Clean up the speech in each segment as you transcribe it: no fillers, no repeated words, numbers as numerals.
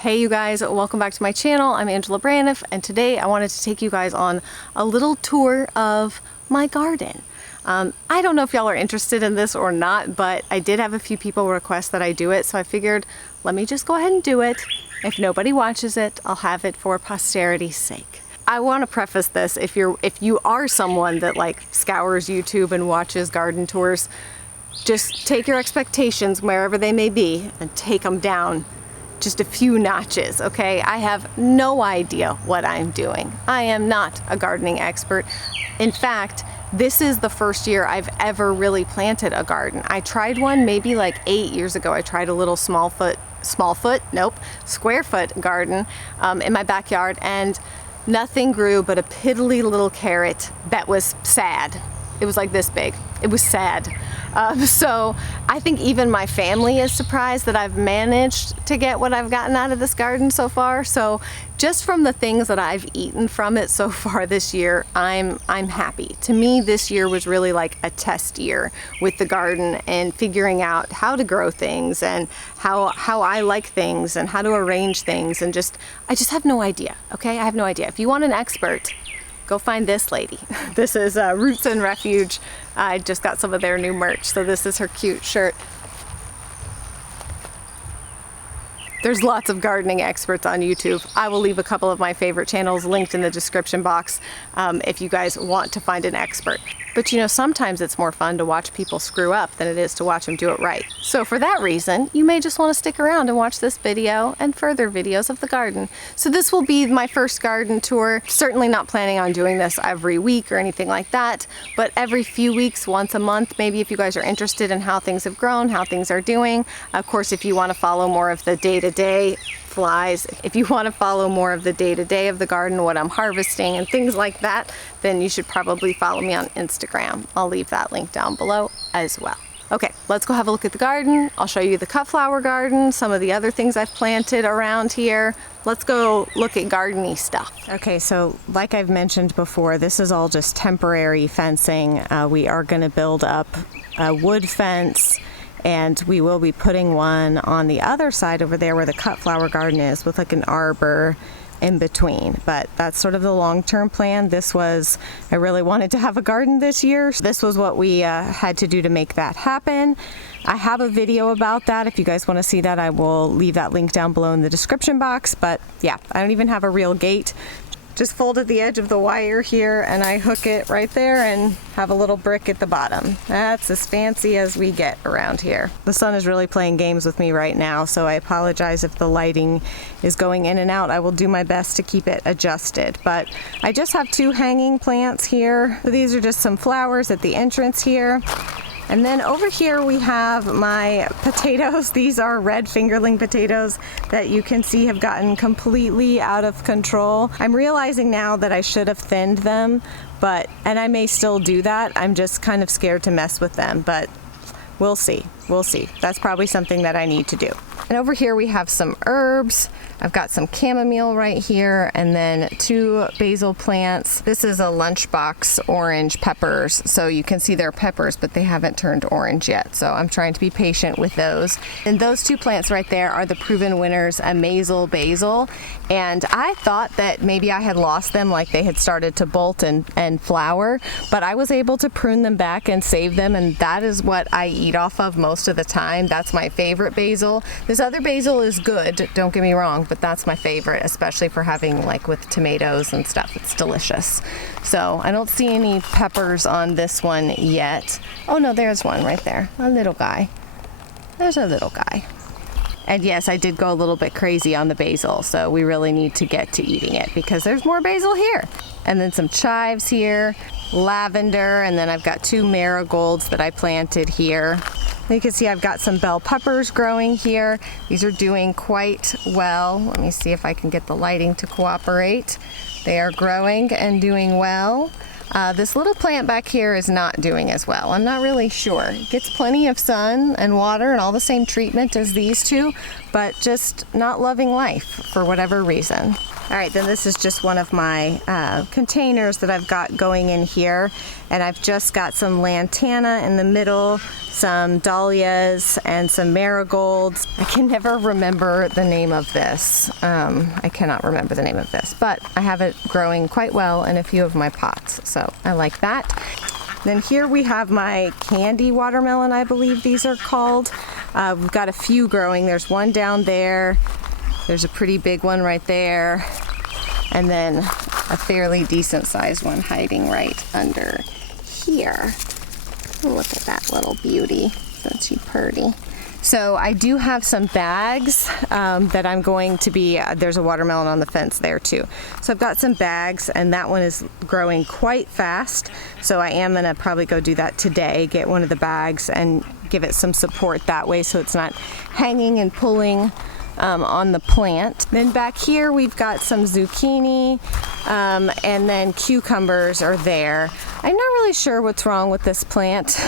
Hey you guys, welcome back to my channel. I'm Angela Braniff, and today I wanted to take you guys on a little tour of my garden. I don't know if y'all are interested in this or not, but I did have a few people request that I do it, so I figured let me just go ahead and do it. If nobody watches it, I'll have it for posterity's sake. I want to preface this, if you are someone that like scours YouTube and watches garden tours, just take your expectations wherever they may be and take them down just a few notches, okay? I have no idea what I'm doing. I am not a gardening expert. In fact, this is the first year I've ever really planted a garden. I tried one maybe like 8 years ago. I tried a little square foot garden in my backyard, and nothing grew but a piddly little carrot that was sad. It was like this big. It was sad. So I think even my family is surprised that I've managed to get what I've gotten out of this garden so far. So just from the things that I've eaten from it so far this year, I'm happy. To me, this year was really like a test year with the garden and figuring out how to grow things and how I like things and how to arrange things, and I just have no idea, okay? I have no idea. If you want an expert, go find this lady. This is Roots and Refuge. I just got some of their new merch, so this is her cute shirt. There's lots of gardening experts on YouTube. I will leave a couple of my favorite channels linked in the description box if you guys want to find an expert. But you know, sometimes it's more fun to watch people screw up than it is to watch them do it right. So for that reason, you may just want to stick around and watch this video and further videos of the garden. So this will be my first garden tour. Certainly not planning on doing this every week or anything like that, but every few weeks, once a month, maybe, if you guys are interested in how things have grown, how things are doing. Of course, if you want to follow more of the day-to-day flies, if you want to follow more of the day-to-day of the garden, what I'm harvesting and things like that, then you should probably follow me on Instagram. I'll leave that link down below as well. Okay, let's go have a look at the garden. I'll show you the cut flower garden, some of the other things I've planted around here. Let's go look at garden-y stuff. Okay, so like I've mentioned before, this is all just temporary fencing. We are going to build up a wood fence, and we will be putting one on the other side over there where the cut flower garden is, with like an arbor in between. But that's sort of the long-term plan. I really wanted to have a garden this year. This was what we had to do to make that happen. I have a video about that. If you guys want to see that, I will leave that link down below in the description box. But yeah, I don't even have a real gate. Just folded the edge of the wire here, and I hook it right there and have a little brick at the bottom. That's as fancy as we get around here. The sun is really playing games with me right now, so I apologize if the lighting is going in and out. I will do my best to keep it adjusted, but I just have 2 hanging plants here. So these are just some flowers at the entrance here. And then over here we have my potatoes. These are red fingerling potatoes that you can see have gotten completely out of control. I'm realizing now that I should have thinned them, and I may still do that. I'm just kind of scared to mess with them, but we'll see. We'll see. That's probably something that I need to do. And over here we have some herbs. I've got some chamomile right here, and then 2 basil plants. This is a lunchbox orange peppers. So you can see they're peppers, but they haven't turned orange yet. So I'm trying to be patient with those. And those 2 plants right there are the proven winners, Amazel basil. And I thought that maybe I had lost them, like they had started to bolt and flower, but I was able to prune them back and save them, and that is what I eat off of most of the time. That's my favorite basil. This other basil is good, don't get me wrong, but that's my favorite, especially for having like with tomatoes and stuff. It's delicious. So I don't see any peppers on this one yet. Oh no, there's one right there, a little guy. There's a little guy. And yes, I did go a little bit crazy on the basil, so we really need to get to eating it because there's more basil here. And then some chives here, lavender, and then I've got 2 marigolds that I planted here. You can see I've got some bell peppers growing here. These are doing quite well. Let me see if I can get the lighting to cooperate. They are growing and doing well. This little plant back here is not doing as well. I'm not really sure. It gets plenty of sun and water and all the same treatment as these 2, but just not loving life for whatever reason. All right, then this is just one of my containers that I've got going in here, and I've just got some lantana in the middle, some dahlias, and some marigolds. I can never remember the name of this. I cannot remember the name of this, but I have it growing quite well in a few of my pots, so I like that. Then here we have my candy watermelon, I believe these are called. We've got a few growing. There's one down there. There's a pretty big one right there, and then a fairly decent sized one hiding right under here. Look at that little beauty. Isn't she pretty? So I do have some bags that I'm going to be, there's a watermelon on the fence there too. So I've got some bags, and that one is growing quite fast. So I am gonna probably go do that today, get one of the bags and give it some support that way so it's not hanging and pulling on the plant. Then back here we've got some zucchini, and then cucumbers are there. I'm not really sure what's wrong with this plant.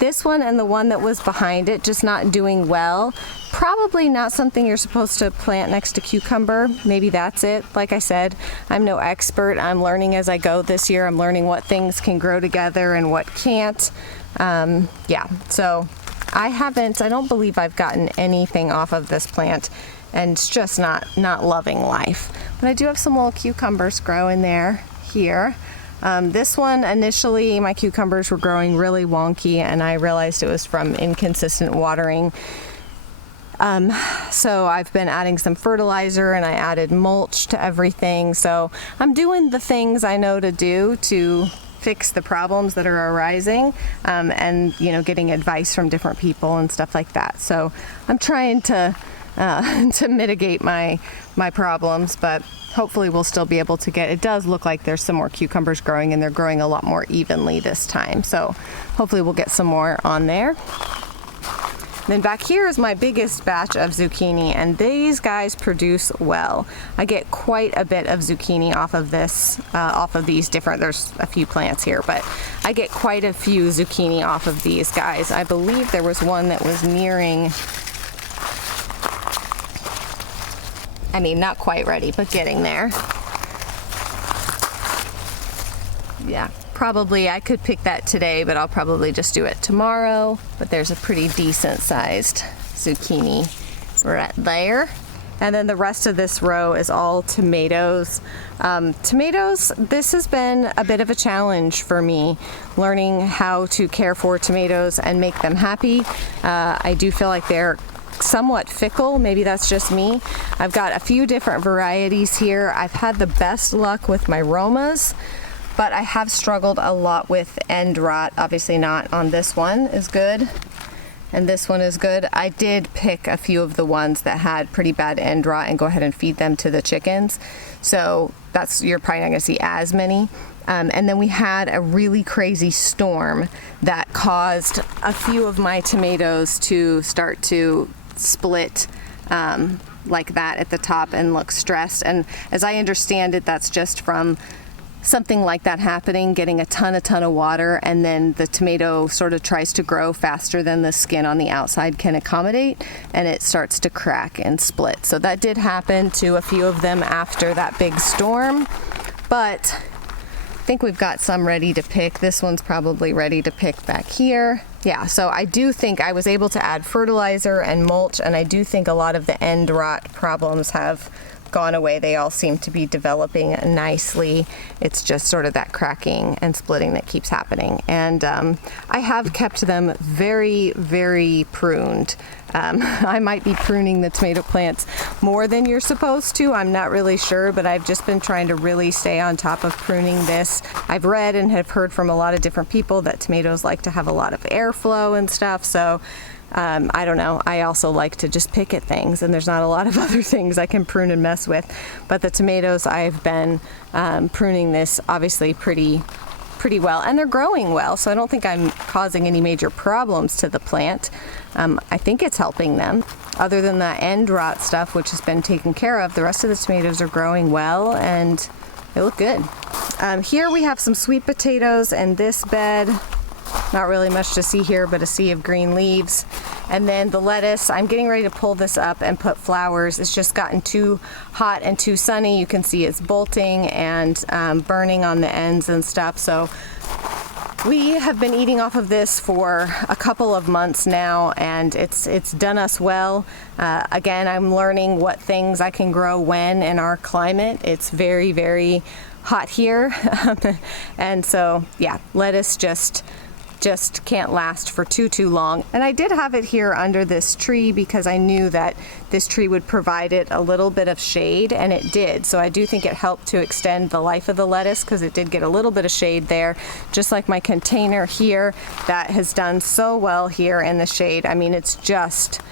This one and the one that was behind it just not doing well. Probably not something you're supposed to plant next to cucumber. Maybe that's it. Like I said, I'm no expert. I'm learning as I go this year. I'm learning what things can grow together and what can't. Yeah, so I don't believe I've gotten anything off of this plant, and it's just not loving life. But I do have some little cucumbers growing there here. This one, initially my cucumbers were growing really wonky, and I realized it was from inconsistent watering. So I've been adding some fertilizer, and I added mulch to everything. So I'm doing the things I know to do to fix the problems that are arising, and getting advice from different people and stuff like that. So I'm trying to mitigate my problems, but hopefully we'll still be able to get, it does look like there's some more cucumbers growing, and they're growing a lot more evenly this time. So hopefully we'll get some more on there. Then back here is my biggest batch of zucchini, and these guys produce well. I get quite a bit of zucchini off of this, off of these different, there's a few plants here, but I get quite a few zucchini off of these guys. I believe there was one that was nearing, I mean, not quite ready, but getting there. Yeah. Probably I could pick that today, but I'll probably just do it tomorrow. But there's a pretty decent sized zucchini right there. And then the rest of this row is all tomatoes. Tomatoes, this has been a bit of a challenge for me, learning how to care for tomatoes and make them happy. I do feel like they're somewhat fickle. Maybe that's just me. I've got a few different varieties here. I've had the best luck with my Romas, but I have struggled a lot with end rot. Obviously not on this one is good, and this one is good. I did pick a few of the ones that had pretty bad end rot and go ahead and feed them to the chickens. So you're probably not gonna see as many. And then we had a really crazy storm that caused a few of my tomatoes to start to split like that at the top and look stressed. And as I understand it, that's just from something like that happening, getting a ton of water, and then the tomato sort of tries to grow faster than the skin on the outside can accommodate, and it starts to crack and split. So that did happen to a few of them after that big storm, but I think we've got some ready to pick. This one's probably ready to pick back here. Yeah, so I do think I was able to add fertilizer and mulch, and I do think a lot of the end rot problems have gone away. They all seem to be developing nicely. It's just sort of that cracking and splitting that keeps happening. And I have kept them very, very pruned. I might be pruning the tomato plants more than you're supposed to. I'm not really sure, but I've just been trying to really stay on top of pruning this. I've read and have heard from a lot of different people that tomatoes like to have a lot of airflow and stuff. So I don't know. I also like to just pick at things, and there's not a lot of other things I can prune and mess with. But the tomatoes, I've been pruning this obviously pretty well, and they're growing well, so I don't think I'm causing any major problems to the plant. I think it's helping them. Other than the end rot stuff, which has been taken care of, the rest of the tomatoes are growing well, and they look good. Here we have some sweet potatoes in this bed. Not really much to see here, but a sea of green leaves. And then the lettuce, I'm getting ready to pull this up and put flowers. It's just gotten too hot and too sunny. You can see it's bolting and burning on the ends and stuff. So we have been eating off of this for a couple of months now, and it's done us well. Again, I'm learning what things I can grow when in our climate. It's very, very hot here. And so, yeah, lettuce just can't last for too long. And I did have it here under this tree because I knew that this tree would provide it a little bit of shade, and it did. So I do think it helped to extend the life of the lettuce because it did get a little bit of shade there, just like my container here that has done so well here in the shade. I mean, it's just,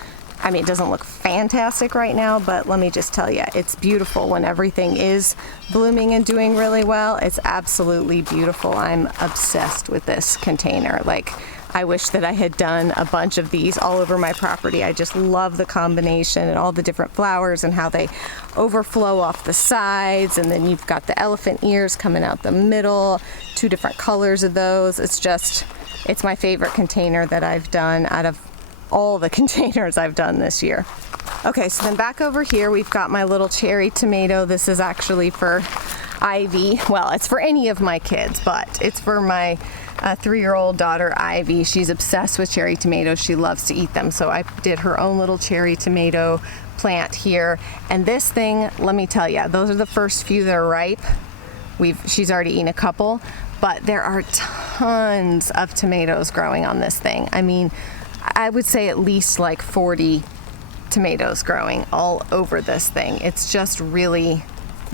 I mean, it doesn't look fantastic right now, but let me just tell you, it's beautiful when everything is blooming and doing really well. It's absolutely beautiful. I'm obsessed with this container. Like, I wish that I had done a bunch of these all over my property. I just love the combination and all the different flowers and how they overflow off the sides. And then you've got the elephant ears coming out the middle, 2 different colors of those. It's my favorite container that I've done out of all the containers I've done this year. Okay, so then back over here, we've got my little cherry tomato. This is actually for Ivy. Well, it's for any of my kids, but it's for my 3-year-old daughter, Ivy. She's obsessed with cherry tomatoes. She loves to eat them. So I did her own little cherry tomato plant here. And this thing, let me tell you, those are the first few that are ripe. She's already eaten a couple, but there are tons of tomatoes growing on this thing. I mean, I would say at least like 40 tomatoes growing all over this thing. It's just really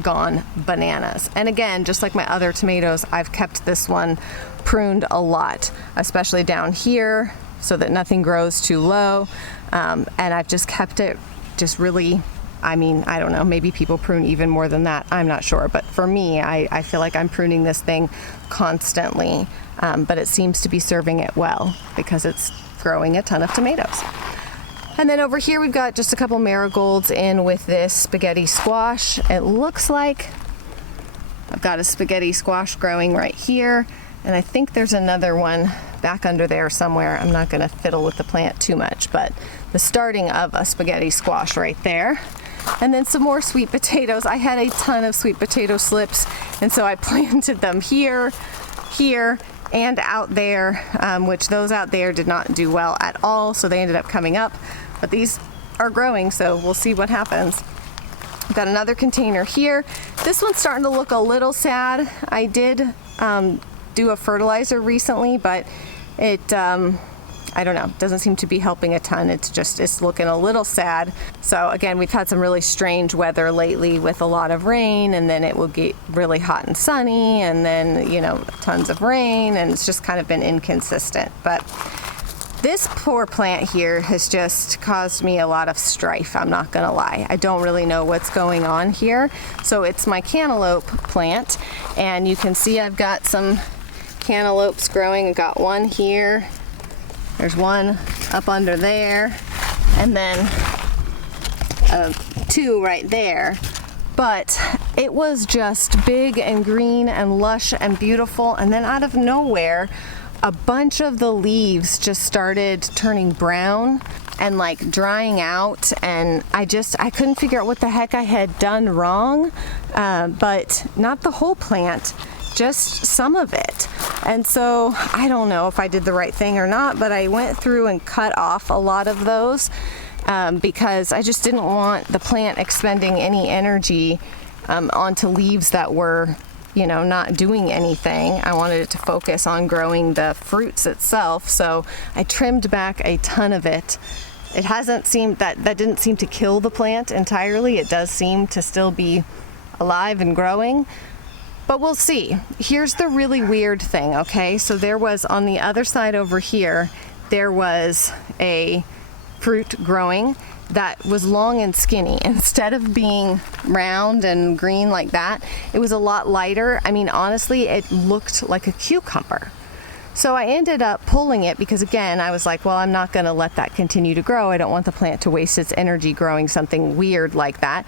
gone bananas. And again, just like my other tomatoes, I've kept this one pruned a lot, especially down here so that nothing grows too low. And I've just kept it just really, I mean, I don't know, maybe people prune even more than that. I'm not sure. But for me, I feel like I'm pruning this thing constantly. But it seems to be serving it well because it's growing a ton of tomatoes. And then over here we've got just a couple marigolds in with this spaghetti squash. It looks like I've got a spaghetti squash growing right here, and I think there's another one back under there somewhere. I'm not going to fiddle with the plant too much, but the starting of a spaghetti squash right there. And then some more sweet potatoes. I had a ton of sweet potato slips, and so I planted them here, and out there, which those out there did not do well at all, so they ended up coming up. But these are growing, so we'll see what happens. I've got another container here. This one's starting to look a little sad. I did do a fertilizer recently, but it, I don't know, doesn't seem to be helping a ton. It's looking a little sad. So again, we've had some really strange weather lately with a lot of rain, and then it will get really hot and sunny, and then, you know, tons of rain, and it's just kind of been inconsistent. But this poor plant here has just caused me a lot of strife, I'm not gonna lie. I don't really know what's going on here. So it's my cantaloupe plant, and you can see I've got some cantaloupes growing. I've got one here. There's one up under there, and then 2 right there. But it was just big and green and lush and beautiful, and then out of nowhere, a bunch of the leaves just started turning brown and like drying out, and I couldn't figure out what the heck I had done wrong, but not the whole plant, just some of it. And so I don't know if I did the right thing or not, but I went through and cut off a lot of those because I just didn't want the plant expending any energy onto leaves that were, you know, not doing anything. I wanted it to focus on growing the fruits itself, so I trimmed back a ton of it. It hasn't seemed, that didn't seem to kill the plant entirely. It does seem to still be alive and growing, but we'll see. Here's the really weird thing, okay? So there was, on the other side over here, there was a fruit growing that was long and skinny. Instead of being round and green like that, it was a lot lighter. I mean, honestly, it looked like a cucumber. So I ended up pulling it because, again, I was like, well, I'm not gonna let that continue to grow. I don't want the plant to waste its energy growing something weird like that.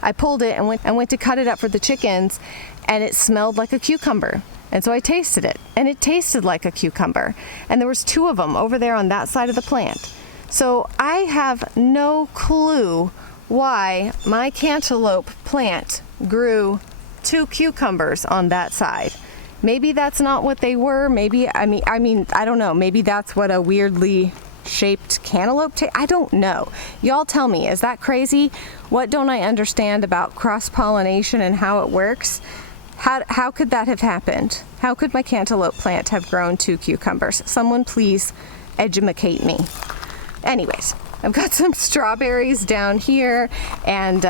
I pulled it and went to cut it up for the chickens, and it smelled like a cucumber. And so I tasted it, and it tasted like a cucumber. And there was 2 of them over there on that side of the plant. So I have no clue why my cantaloupe plant grew 2 cucumbers on that side. Maybe that's not what they were. Maybe, I mean, I don't know. Maybe that's what a weirdly shaped cantaloupe I don't know. Y'all tell me, is that crazy? What don't I understand about cross-pollination and how it works? How could that have happened? How could my cantaloupe plant have grown 2 cucumbers? Someone please educate me. Anyways, I've got some strawberries down here, and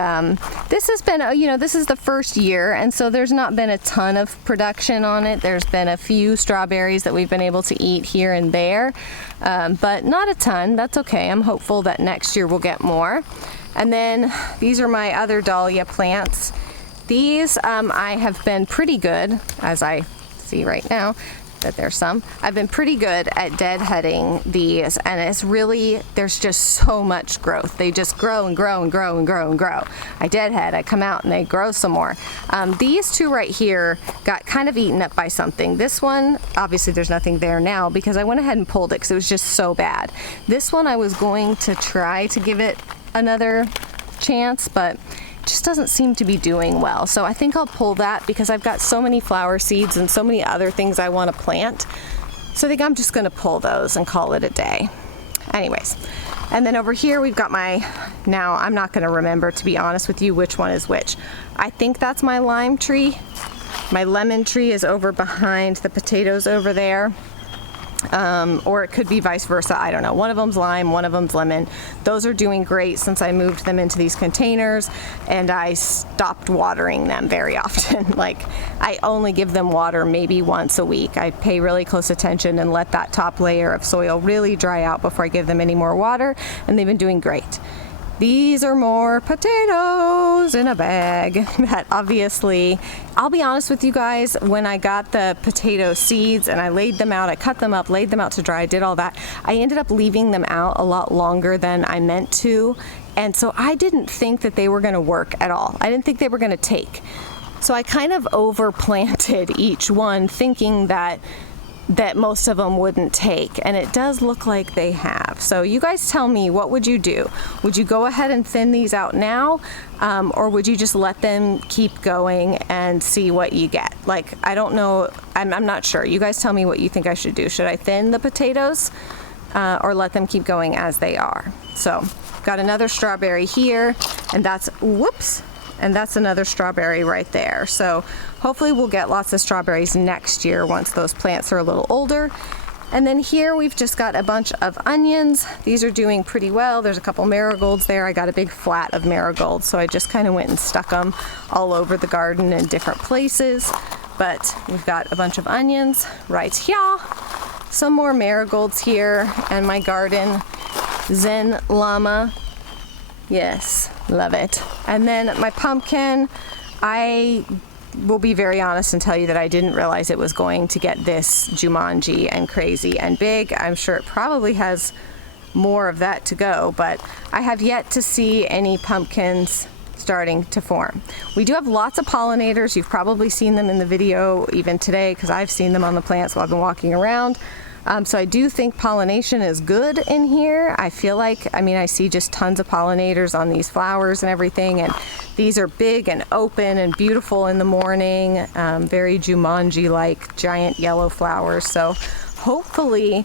this has been, this is the first year, and so there's not been a ton of production on it. There's been a few strawberries that we've been able to eat here and there, but not a ton. That's okay. I'm hopeful that next year we'll get more. And then these are my other dahlia plants. These I have been pretty good, as I see right now, that there's some. I've been pretty good at deadheading these, and it's really, there's just so much growth. They just grow and grow and grow and grow and grow. I deadhead, I come out and they grow some more. These two right here got kind of eaten up by something. This one, obviously there's nothing there now because I went ahead and pulled it because it was just so bad. This one I was going to try to give it another chance, but just doesn't seem to be doing well. So I think I'll pull that because I've got so many flower seeds and so many other things I want to plant. So I think I'm just going to pull those and call it a day. Anyways, and then over here we've got now I'm not going to remember, to be honest with you, which one is which. I think that's my lime tree. My lemon tree is over behind the potatoes over there. Or it could be vice versa, I don't know. One of them's lime, one of them's lemon. Those are doing great since I moved them into these containers and I stopped watering them very often. Like, I only give them water maybe once a week. I pay really close attention and let that top layer of soil really dry out before I give them any more water, and they've been doing great. These are more potatoes in a bag that obviously, I'll be honest with you guys, when I got the potato seeds and I laid them out, I cut them up, laid them out to dry, I did all that, I ended up leaving them out a lot longer than I meant to. And so I didn't think that they were going to work at all. I didn't think they were going to take. So I kind of overplanted each one thinking that most of them wouldn't take, and it does look like they have. So you guys tell me, what would you do? Would you go ahead and thin these out now, or would you just let them keep going and see what you get? Like, I don't know, I'm not sure. You guys tell me what you think I should do. Should I thin the potatoes or let them keep going as they are? So got another strawberry here, and that's, whoops, and that's another strawberry right there. So hopefully we'll get lots of strawberries next year once those plants are a little older. And then here we've just got a bunch of onions. These are doing pretty well. There's a couple marigolds there. I got a big flat of marigolds, so I just kind of went and stuck them all over the garden in different places. But we've got a bunch of onions right here. Some more marigolds here, and my garden Zen Llama. Yes, love it. And then my pumpkin, I will be very honest and tell you that I didn't realize it was going to get this Jumanji and crazy and big. I'm sure it probably has more of that to go, but I have yet to see any pumpkins starting to form. We do have lots of pollinators. You've probably seen them in the video even today because I've seen them on the plants while I've been walking around. So I do think pollination is good in here. I feel like, I see just tons of pollinators on these flowers and everything, and these are big and open and beautiful in the morning, very Jumanji-like giant yellow flowers. So hopefully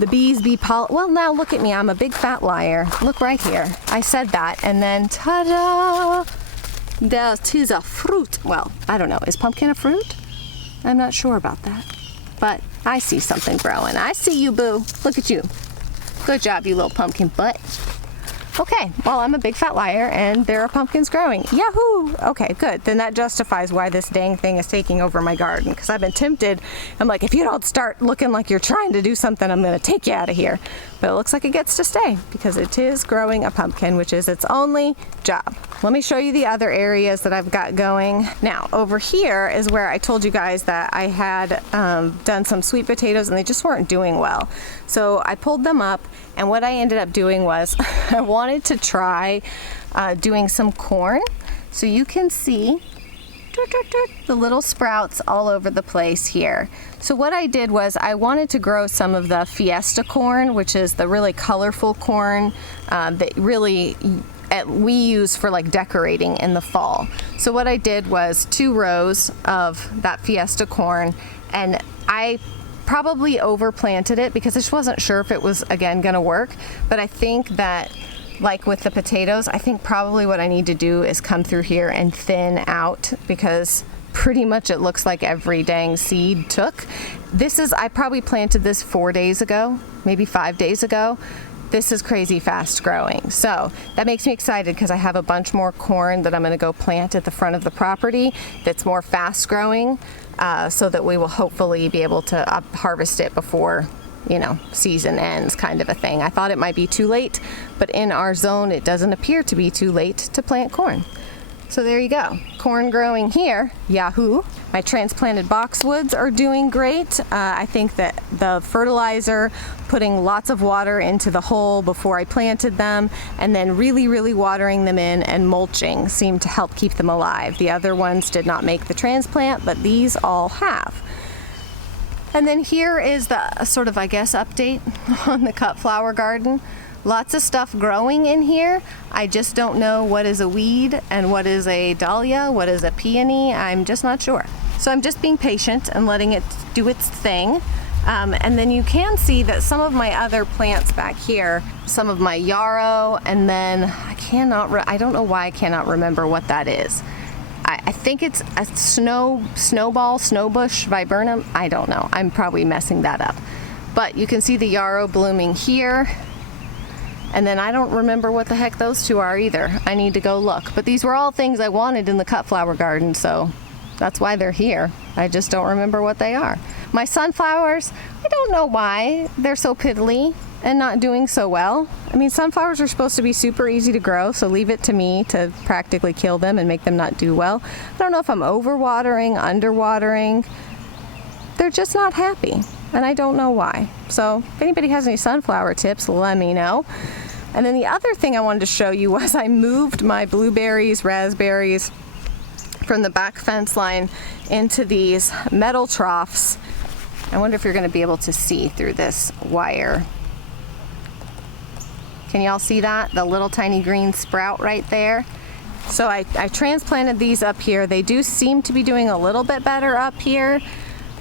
the bees be well, now look at me, I'm a big fat liar. Look right here. I said that, and then ta-da! That is a fruit. Well, I don't know. Is pumpkin a fruit? I'm not sure about that. But I see something growing. I see you, boo. Look at you. Good job, you little pumpkin butt. Okay, well, I'm a big fat liar and there are pumpkins growing. Yahoo! Okay, good. Then that justifies why this dang thing is taking over my garden, because I've been tempted. I'm like, if you don't start looking like you're trying to do something, I'm going to take you out of here. But it looks like it gets to stay because it is growing a pumpkin, which is its only job. Let me show you the other areas that I've got going. Now, over here is where I told you guys that I had done some sweet potatoes and they just weren't doing well. So I pulled them up, and what I ended up doing was I wanted to try doing some corn. So you can see the little sprouts all over the place here. So what I did was I wanted to grow some of the Fiesta corn, which is the really colorful corn that really we use for like decorating in the fall. So what I did was 2 rows of that Fiesta corn, and I probably overplanted it because I just wasn't sure if it was again gonna work. But I think that, like with the potatoes, I think probably what I need to do is come through here and thin out, because pretty much it looks like every dang seed took. I probably planted this 4 days ago, maybe 5 days ago. This is crazy fast growing. So that makes me excited because I have a bunch more corn that I'm gonna go plant at the front of the property that's more fast growing, so that we will hopefully be able to harvest it before, you know, season ends, kind of a thing. I thought it might be too late, but in our zone it doesn't appear to be too late to plant corn. So there you go, corn growing here, yahoo. My transplanted boxwoods are doing great. I think that the fertilizer, putting lots of water into the hole before I planted them, and then really watering them in and mulching seemed to help keep them alive. The other ones did not make the transplant, but these all have. And then here is the sort of, I guess, update on the cut flower garden. Lots of stuff growing in here. I just don't know what is a weed and what is a dahlia, what is a peony. I'm just not sure. So I'm just being patient and letting it do its thing. And then you can see that some of my other plants back here, some of my yarrow, and then I don't know why I cannot remember what that is. I think it's a snowbush viburnum. I don't know. I'm probably messing that up. But you can see the yarrow blooming here. And then I don't remember what the heck those two are either. I need to go look. But these were all things I wanted in the cut flower garden, so that's why they're here. I just don't remember what they are. My sunflowers, I don't know why they're so piddly and not doing so well. I mean, sunflowers are supposed to be super easy to grow, so leave it to me to practically kill them and make them not do well. I don't know if I'm overwatering, underwatering. They're just not happy, and I don't know why. So if anybody has any sunflower tips, let me know. And then the other thing I wanted to show you was I moved my blueberries, raspberries from the back fence line into these metal troughs. I wonder if you're going to be able to see through this wire. Can y'all see that? The little tiny green sprout right there. So I transplanted these up here. They do seem to be doing a little bit better up here.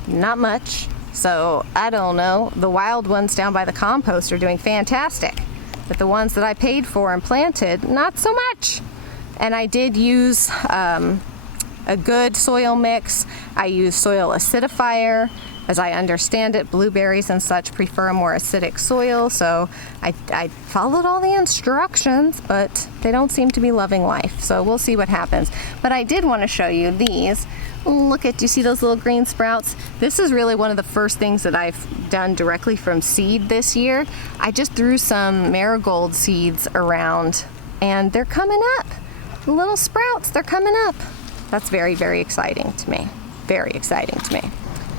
Not much. So I don't know. The wild ones down by the compost are doing fantastic. But the ones that I paid for and planted, not so much. And I did use a good soil mix. I used soil acidifier. As I understand it, blueberries and such prefer a more acidic soil, so I followed all the instructions, but they don't seem to be loving life, so we'll see what happens. But I did want to show you these. Look at, do you see those little green sprouts? This is really one of the first things that I've done directly from seed this year. I just threw some marigold seeds around, and they're coming up. The little sprouts, they're coming up. That's very, very exciting to me. Very exciting to me.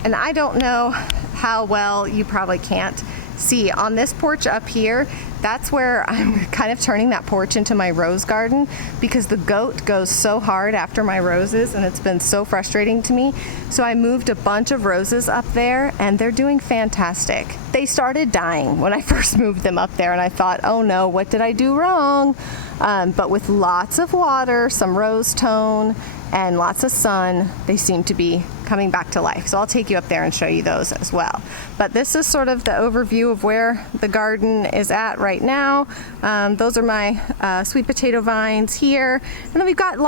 And I don't know how well, you probably can't see on this porch up here. That's where I'm kind of turning that porch into my rose garden, because the goat goes so hard after my roses and it's been so frustrating to me. So I moved a bunch of roses up there and they're doing fantastic. They started dying when I first moved them up there and I thought, oh no, what did I do wrong? But with lots of water, some rose tone, and lots of sun, they seem to be coming back to life. So I'll take you up there and show you those as well. But this is sort of the overview of where the garden is at right now. Those are my sweet potato vines here. And then we've got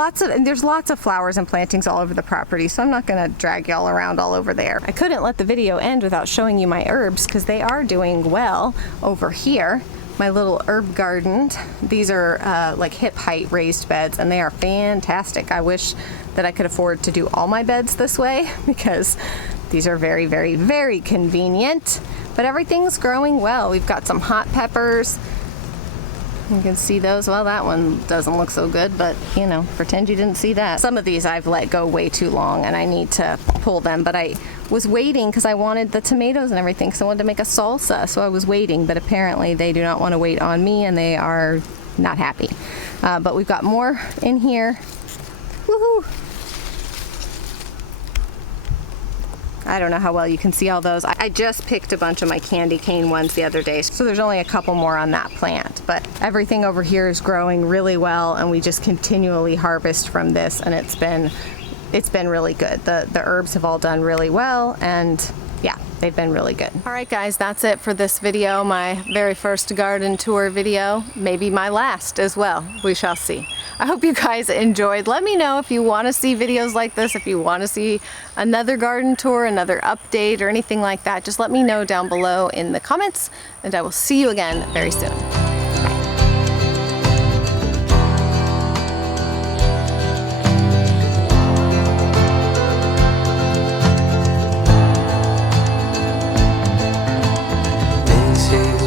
there's lots of flowers and plantings all over the property, so I'm not gonna drag y'all around all over there. I couldn't let the video end without showing you my herbs, because they are doing well over here. My little herb garden. These are like hip height raised beds, and they are fantastic. I wish that I could afford to do all my beds this way, because these are very, very, very convenient. But everything's growing well. We've got some hot peppers. You can see those. Well, that one doesn't look so good, but you know, pretend you didn't see that. Some of these I've let go way too long and I need to pull them, but I was waiting because I wanted the tomatoes and everything, so I wanted to make a salsa, so I was waiting, but apparently they do not want to wait on me and they are not happy. But we've got more in here. Woohoo! I don't know how well you can see all those. I just picked a bunch of my candy cane ones the other day, so there's only a couple more on that plant. But everything over here is growing really well, and we just continually harvest from this, and it's been really good. The herbs have all done really well, and yeah, they've been really good. All right, guys, that's it for this video. My very first garden tour video, maybe my last as well. We shall see. I hope you guys enjoyed. Let me know if you want to see videos like this, if you want to see another garden tour, another update, or anything like that. Just let me know down below in the comments, and I will see you again very soon. This is